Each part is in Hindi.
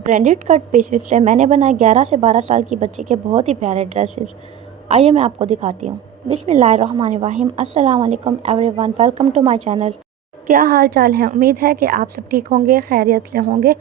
ब्रांडेड कट पीसेस से मैंने बनाए 11 से 12 साल की बच्ची के बहुत ही प्यारे ड्रेसेस। आइए मैं आपको दिखाती हूँ। बिस्मिल्लाहिर्रहमानिर्रहीम। अस्सलाम वालेकुम everyone, welcome to my channel. क्या हाल चाल है? उम्मीद है कि आप सब ठीक होंगे, खैरियत से होंगे।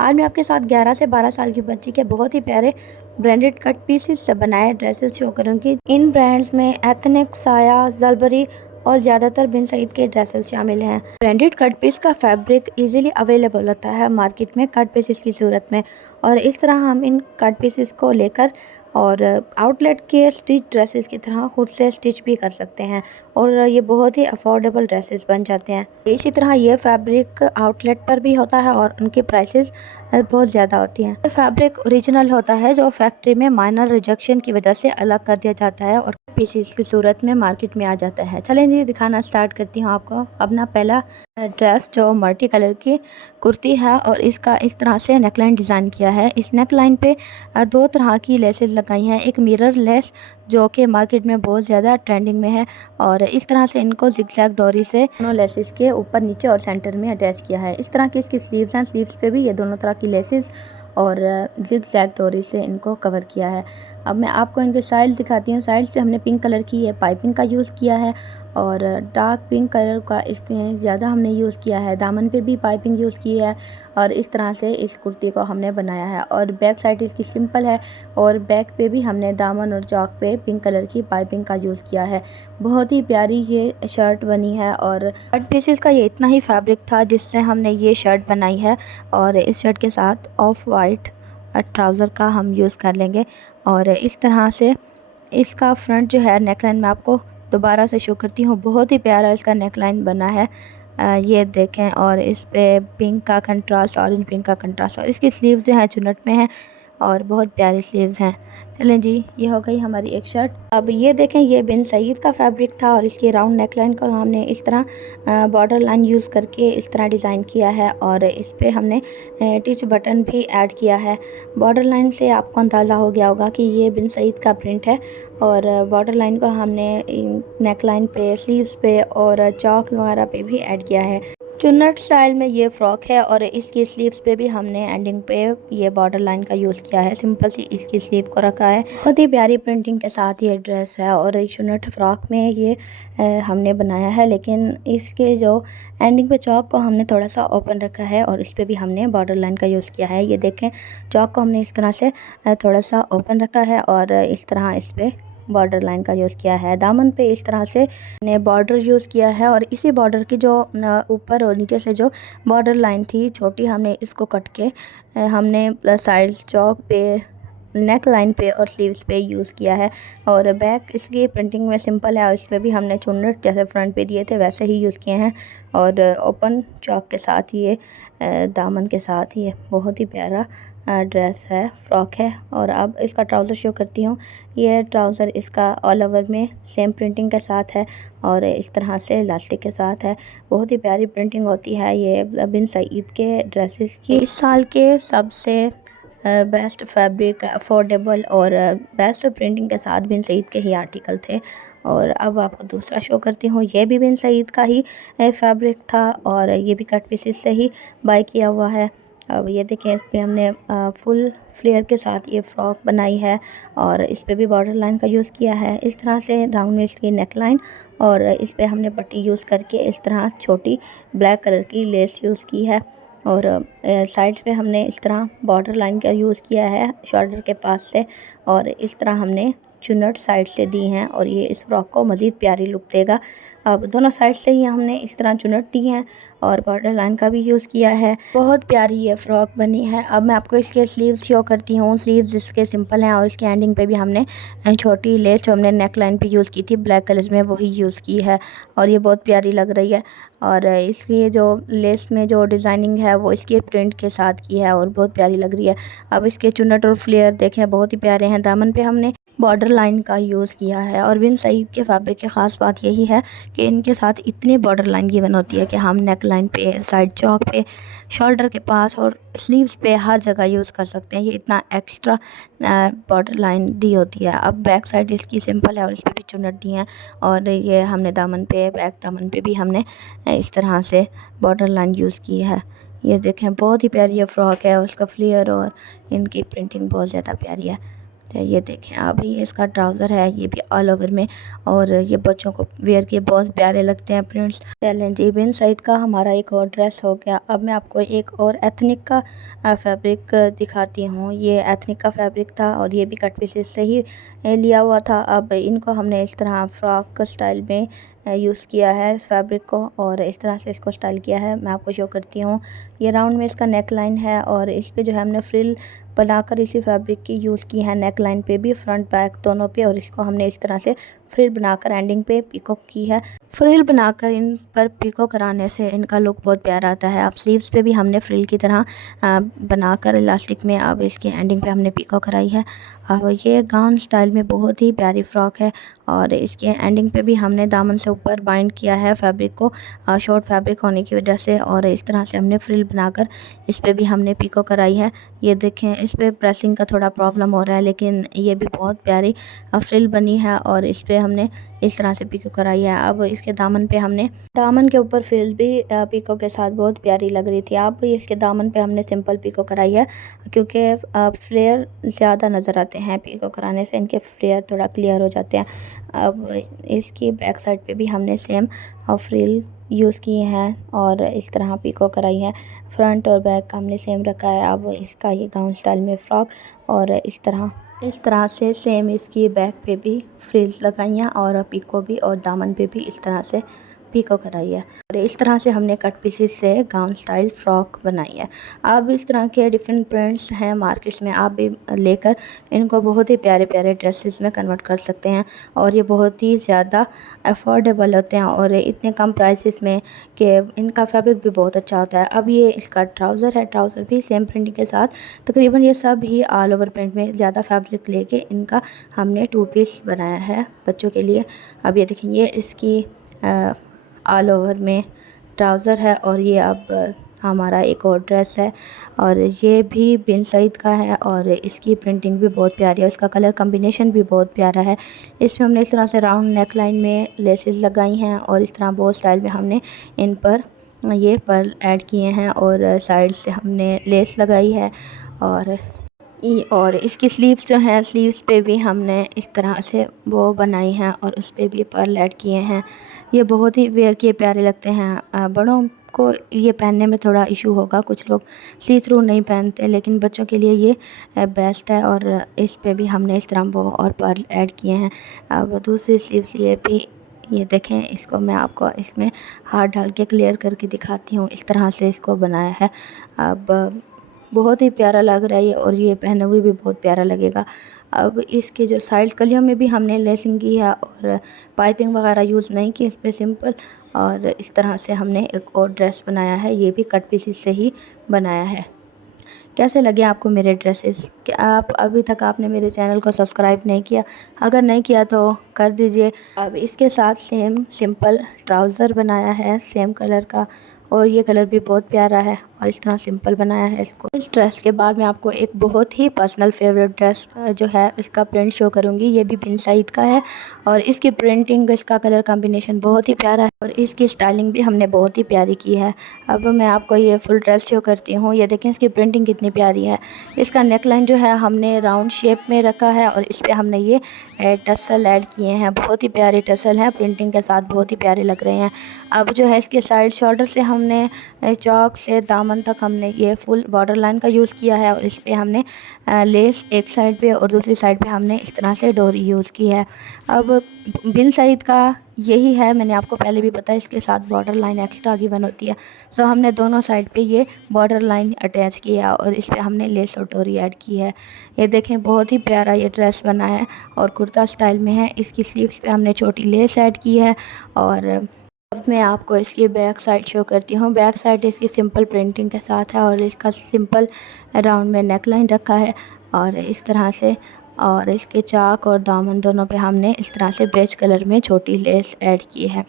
आज मैं आपके साथ 11 से 12 साल की बच्ची के बहुत ही प्यारे ब्रांडेड कट पीसेस से बनाए ड्रेसेस शो करूँगी। इन ब्रांड्स में एथनिक, साया, जलबरी और ज़्यादातर बिन सईद के ड्रेसेस शामिल हैं। ब्रांडेड कट पीस का फैब्रिक इजीली अवेलेबल होता है मार्केट में कट पीसेस की सूरत में, और इस तरह हम इन कट पीसेस को लेकर और आउटलेट के स्टिच ड्रेसेस की तरह खुद से स्टिच भी कर सकते हैं, और ये बहुत ही अफोर्डेबल ड्रेसेस बन जाते हैं। इसी तरह ये फैब्रिक आउटलेट पर भी होता है और उनकी प्राइसेस बहुत ज़्यादा होती हैं। ये फैब्रिक ओरिजिनल होता है जो फैक्ट्री में माइनर रिजेक्शन की वजह से अलग कर दिया जाता है और पीसेस की सूरत में मार्केट में आ जाता है। चलें जी, दिखाना स्टार्ट करती हूँ आपको अपना पहला ड्रेस, जो मल्टी कलर की कुर्ती है और इसका इस तरह से नेकलाइन डिज़ाइन किया है। इस नेकलाइन पे दो तरह की लेसेस लगाई हैं। एक मिरर लेस जो कि मार्केट में बहुत ज़्यादा ट्रेंडिंग में है, और इस तरह से इनको जिगजैग डोरी से दोनों लेसेस के ऊपर, नीचे और सेंटर में अटैच किया है। इस तरह की इसकी स्लीव्स हैं। स्लीव्स पे भी ये दोनों तरह की लेसेस और जिगजैग डोरी से इनको कवर किया है। अब मैं आपको इनके साइड्स दिखाती हूँ। साइड्स पे हमने पिंक कलर की ये पाइपिंग का यूज़ किया है और डार्क पिंक कलर का इसमें ज़्यादा हमने यूज़ किया है। दामन पे भी पाइपिंग यूज़ की है और इस तरह से इस कुर्ती को हमने बनाया है। और बैक साइड इसकी सिंपल है और बैक पे भी हमने दामन और चौक पे पिंक कलर की पाइपिंग का यूज़ किया है। बहुत ही प्यारी ये शर्ट बनी है, और कट पीसेस का ये इतना ही फैब्रिक था जिससे हमने ये शर्ट बनाई है। और इस शर्ट के साथ ऑफ वाइट ट्राउज़र का हम यूज़ कर लेंगे। और इस तरह से इसका फ्रंट जो है नेकलाइन, मैं आपको दोबारा से शो करती हूँ। बहुत ही प्यारा इसका नेकलाइन बना है। ये देखें, और इस पे पिंक का कंट्रास्ट, ऑरेंज पिंक का कंट्रास्ट, और इसकी स्लीव्स जो है चुनट में है और बहुत प्यारी स्लीव्स हैं। चलें जी, ये हो गई हमारी एक शर्ट। अब ये देखें, ये बिन सईद का फैब्रिक था और इसकी राउंड नेकलाइन को हमने इस तरह बॉर्डर लाइन यूज़ करके इस तरह डिज़ाइन किया है, और इस पे हमने टिच बटन भी ऐड किया है। बॉर्डर लाइन से आपको अंदाज़ा हो गया होगा कि ये बिन सईद का प्रिंट है, और बॉर्डर लाइन को हमने नेक लाइन पे, स्लीव्स पे और चौक वगैरह पे भी ऐड किया है। चुन्नट स्टाइल में ये फ़्रॉक है और इसकी स्लीव्स पे भी हमने एंडिंग पे ये बॉर्डर लाइन का यूज़ किया है। सिंपल सी इसकी स्लीव को रखा है। बहुत ही प्यारी प्रिंटिंग के साथ ये ड्रेस है, और इस चुन्नट फ्रॉक में ये हमने बनाया है, लेकिन इसके जो एंडिंग पे चौक को हमने थोड़ा सा ओपन रखा है और इस पे भी हमने बॉर्डर लाइन का यूज़ किया है। ये देखें, चौक को हमने इस तरह से थोड़ा सा ओपन रखा है और इस तरह इस पर बॉर्डर लाइन का यूज़ किया है। दामन पे इस तरह से ने बॉर्डर यूज़ किया है, और इसी बॉर्डर की जो ऊपर और नीचे से जो बॉर्डर लाइन थी छोटी, हमने इसको कट के हमने साइड्स, चौक पे, नेक लाइन पे और स्लीव्स पे यूज़ किया है। और बैक इसकी प्रिंटिंग में सिंपल है, और इस पर भी हमने चुन्नट जैसे फ्रंट पे दिए थे वैसे ही यूज़ किए हैं, और ओपन चौक के साथ ये दामन के साथ ये बहुत ही प्यारा ड्रेस है, फ्रॉक है। और अब इसका ट्राउज़र शो करती हूँ। ये ट्राउज़र इसका ऑल ओवर में सेम प्रिंटिंग के साथ है और इस तरह से इलास्टिक के साथ है। बहुत ही प्यारी प्रिंटिंग होती है ये बिन सईद के ड्रेसेस की। इस साल के सबसे बेस्ट फैब्रिक, अफोर्डेबल और बेस्ट प्रिंटिंग के साथ बिन सईद के ही आर्टिकल थे। और अब आपको दूसरा शो करती हूँ। ये भी बिन सईद का ही फैब्रिक था और ये भी कट पीसेस से ही बाय किया हुआ है। अब ये देखें, इस पर हमने फुल फ्लेयर के साथ ये फ़्रॉक बनाई है, और इस पे भी बॉर्डर लाइन का यूज़ किया है। इस तरह से राउंड में इसकी नेक लाइन, और इस पे हमने पट्टी यूज़ करके इस तरह छोटी ब्लैक कलर की लेस यूज़ की है, और साइड पे हमने इस तरह बॉर्डर लाइन का यूज़ किया है शोल्डर के पास से, और इस तरह हमने चुन्नट साइड से दी हैं, और ये इस फ्रॉक को मज़ीद प्यारी लुक देगा। अब दोनों साइड से ही हमने इस तरह चुन्नट दी हैं और बॉर्डर लाइन का भी यूज़ किया है। बहुत प्यारी ये फ़्रॉक बनी है। अब मैं आपको इसके स्लीव्स शो करती हूँ। स्लीव्स इसके सिंपल हैं, और इसके एंडिंग पे भी हमने छोटी लेस जो हमने नेक लाइन पर यूज़ की थी ब्लैक कलर में, वही यूज़ की है, और ये बहुत प्यारी लग रही है। और इसकी जो लेस में जो डिज़ाइनिंग है वो इसके प्रिंट के साथ की है और बहुत प्यारी लग रही है। अब इसके चुन्नट और फ्लेयर देखें, बहुत ही प्यारे हैं। दामन पे हमने बॉर्डर लाइन का यूज़ किया है, और बिन सईद के फैब्रिक की ख़ास बात यही है कि इनके साथ इतनी बॉर्डर लाइन गिवन होती है कि हम नेक लाइन पे, साइड चौक पे, शोल्डर के पास और स्लीव्स पे हर जगह यूज़ कर सकते हैं। ये इतना एक्स्ट्रा बॉर्डर लाइन दी होती है। अब बैक साइड इसकी सिंपल है और इस पर भी चुन्नट दी हैं, और ये हमने दामन पे, बैक दामन पे भी हमने इस तरह से बॉर्डर लाइन यूज़ की है। ये देखें बहुत ही प्यारी ये फ्रॉक है, उसका फ्लेयर और इनकी प्रिंटिंग बहुत ज़्यादा प्यारी है। तो ये देखें अब ये इसका ट्राउज़र है, ये भी ऑल ओवर में, और ये बच्चों को वेयर के बहुत प्यारे लगते हैं प्रिंट्स। चैलेंज जी बिन सईद का हमारा एक और ड्रेस हो गया। अब मैं आपको एक और एथनिक का फैब्रिक दिखाती हूँ। ये एथनिक का फैब्रिक था और ये भी कट पीसेस से ही लिया हुआ था। अब इनको हमने इस तरह फ्रॉक स्टाइल में यूज़ किया है इस फैब्रिक को, और इस तरह से इसको स्टाइल किया है। मैं आपको शो करती हूँ। ये राउंड में इसका नेक लाइन है और इस पे जो है हमने फ्रिल बनाकर इसी फैब्रिक की यूज़ की है, नेक लाइन पे भी, फ्रंट बैक दोनों पे, और इसको हमने इस तरह से फ्रिल बनाकर एंडिंग पे पिको की है। फ्रिल बनाकर इन पर पिको कराने से इनका लुक बहुत प्यारा आता है। अब स्लीव्स पे भी हमने फ्रिल की तरह बनाकर इलास्टिक में अब इसकी एंडिंग पे हमने पिको कराई है। अब ये गाउन स्टाइल में बहुत ही प्यारी फ्रॉक है, और इसके एंडिंग पे भी हमने दामन से ऊपर बाइंड किया है फैब्रिक को, शॉर्ट फैब्रिक होने की वजह से, और इस तरह से हमने फ्रिल बनाकर इस पे भी हमने पिको कराई है। ये देखें इस पे प्रेसिंग का थोड़ा प्रॉब्लम हो रहा है, लेकिन ये भी बहुत प्यारी फ्रिल बनी है, और इस पे हमने इस तरह से पिको कराई है। अब इसके दामन पे हमने दामन के ऊपर फ्रिल भी पिको के साथ बहुत प्यारी लग रही थी। अब इसके दामन पे हमने सिंपल पिको कराई है, क्योंकि फ्लेयर ज़्यादा नज़र आते हैं पिको कराने से, इनके फ्लेयर थोड़ा क्लियर हो जाते हैं। अब इसकी बैक साइड पे भी हमने सेम फ्रिल यूज़ किए हैं और इस तरह पिको कराई है। फ्रंट और बैक का हमने सेम रखा है। अब इसका ये गाउन स्टाइल में फ़्रॉक, और इस तरह से सेम इसकी बैक पे भी फ्रिल्स लगाई हैं, और पिको भी, और दामन पे भी इस तरह से पिको कराई है, और इस तरह से हमने कट पीसेस से गाउन स्टाइल फ़्रॉक बनाई है। अब इस तरह के डिफरेंट प्रिंट्स हैं मार्केट्स में, आप भी लेकर इनको बहुत ही प्यारे प्यारे ड्रेसेस में कन्वर्ट कर सकते हैं, और ये बहुत ही ज़्यादा अफोर्डेबल होते हैं, और इतने कम प्राइसेस में कि इनका फैब्रिक भी बहुत अच्छा होता है। अब ये इसका ट्राउज़र है, ट्राउज़र भी सेम प्रिंटिंग के साथ, तकरीबन ये सब ही ऑल ओवर प्रिंट में ज़्यादा फैब्रिक लेके इनका हमने 2 पीस बनाया है बच्चों के लिए। अब ये देखिए ये इसकी ऑल ओवर में ट्राउज़र है, और ये अब हमारा एक और ड्रेस है, और ये भी बिन सईद का है, और इसकी प्रिंटिंग भी बहुत प्यारी है, इसका कलर कॉम्बिनेशन भी बहुत प्यारा है। इसमें हमने इस तरह से राउंड नेक लाइन में लेसेस लगाई हैं, और इस तरह बहुत स्टाइल में हमने इन पर ये पर्ल ऐड किए हैं, और साइड से हमने लेस लगाई है, और इसकी स्लीव्स जो हैं, स्लीव्स पे भी हमने इस तरह से वो बनाई हैं, और उस पे भी पर्ल ऐड किए हैं। ये बहुत ही वेयर के प्यारे लगते हैं। बड़ों को ये पहनने में थोड़ा इशू होगा, कुछ लोग सी थ्रू नहीं पहनते, लेकिन बच्चों के लिए ये बेस्ट है, और इस पे भी हमने इस तरह वो और पर्ल ऐड किए हैं। अब दूसरी स्लीव्स ये देखें, इसको मैं आपको इसमें हाथ डाल के क्लियर करके दिखाती हूँ। इस तरह से इसको बनाया है। अब बहुत ही प्यारा लग रहा है ये, और ये पहने हुए भी बहुत प्यारा लगेगा। अब इसके जो साइड कलियों में भी हमने लेसिंग की है, और पाइपिंग वगैरह यूज़ नहीं की इस पर, सिंपल, और इस तरह से हमने एक और ड्रेस बनाया है, ये भी कट पीसेस से ही बनाया है। कैसे लगे आपको मेरे ड्रेसेस? क्या आप अभी तक आपने मेरे चैनल को सब्सक्राइब नहीं किया? अगर नहीं किया तो कर दीजिए। अब इसके साथ सेम सिंपल ट्राउज़र बनाया है सेम कलर का, और ये कलर भी बहुत प्यारा है, और इस तरह सिंपल बनाया है इसको। इस ड्रेस के बाद मैं आपको एक बहुत ही पर्सनल फेवरेट ड्रेस जो है इसका प्रिंट शो करूँगी। ये भी बिन सईद का है, और इसकी प्रिंटिंग, इसका कलर कॉम्बिनेशन बहुत ही प्यारा है, और इसकी स्टाइलिंग भी हमने बहुत ही प्यारी की है। अब मैं आपको ये फुल ड्रेस शो करती हूँ। ये देखें इसकी प्रिंटिंग कितनी प्यारी है। इसका नेक लाइन जो है हमने राउंड शेप में रखा है, और इस पर हमने ये टसल ऐड किए हैं। बहुत ही प्यारे टसल हैं, प्रिंटिंग के साथ बहुत ही प्यारे लग रहे हैं। अब जो है इसके साइड शोल्डर से हमने चौक से दामन तक हमने ये फुल बॉर्डर लाइन का यूज़ किया है, और इस पे हमने लेस एक साइड पे और दूसरी साइड पे हमने इस तरह से डोरी यूज़ की है। अब बिन सईद का यही है, मैंने आपको पहले भी बताया, इसके साथ बॉर्डर लाइन एक्स्ट्रा गिवन होती है। सो हमने दोनों साइड पे ये बॉर्डर लाइन अटैच किया, और इस पे हमने लेस और डोरी ऐड की है। ये देखें बहुत ही प्यारा ये ड्रेस बना है, और कुर्ता स्टाइल में है। इसकी स्लीव्स पे हमने छोटी लेस ऐड की है, और अब मैं आपको इसकी बैक साइड शो करती हूँ। बैक साइड इसकी सिंपल प्रिंटिंग के साथ है, और इसका सिंपल राउंड में नेक लाइन रखा है, और इस तरह से, और इसके चाक और दामन दोनों पे हमने इस तरह से बेज कलर में छोटी लेस ऐड की है,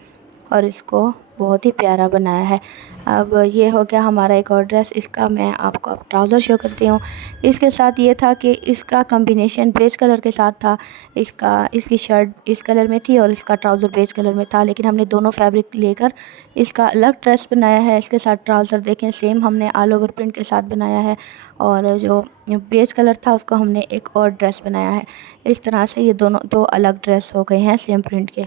और इसको बहुत ही प्यारा बनाया है। अब ये हो गया हमारा एक और ड्रेस, इसका मैं आपको अब ट्राउज़र शो करती हूँ। इसके साथ ये था कि इसका कॉम्बिनेशन बेज कलर के साथ था। इसकी शर्ट इस कलर में थी और इसका ट्राउज़र बेज कलर में था, लेकिन हमने दोनों फैब्रिक लेकर इसका अलग ड्रेस बनाया है। इसके साथ ट्राउज़र देखें सेम हमने ऑल ओवर प्रिंट के साथ बनाया है, और जो बेज कलर था उसको हमने एक और ड्रेस बनाया है। इस तरह से ये दोनों दो अलग ड्रेस हो गए हैं सेम प्रिंट के।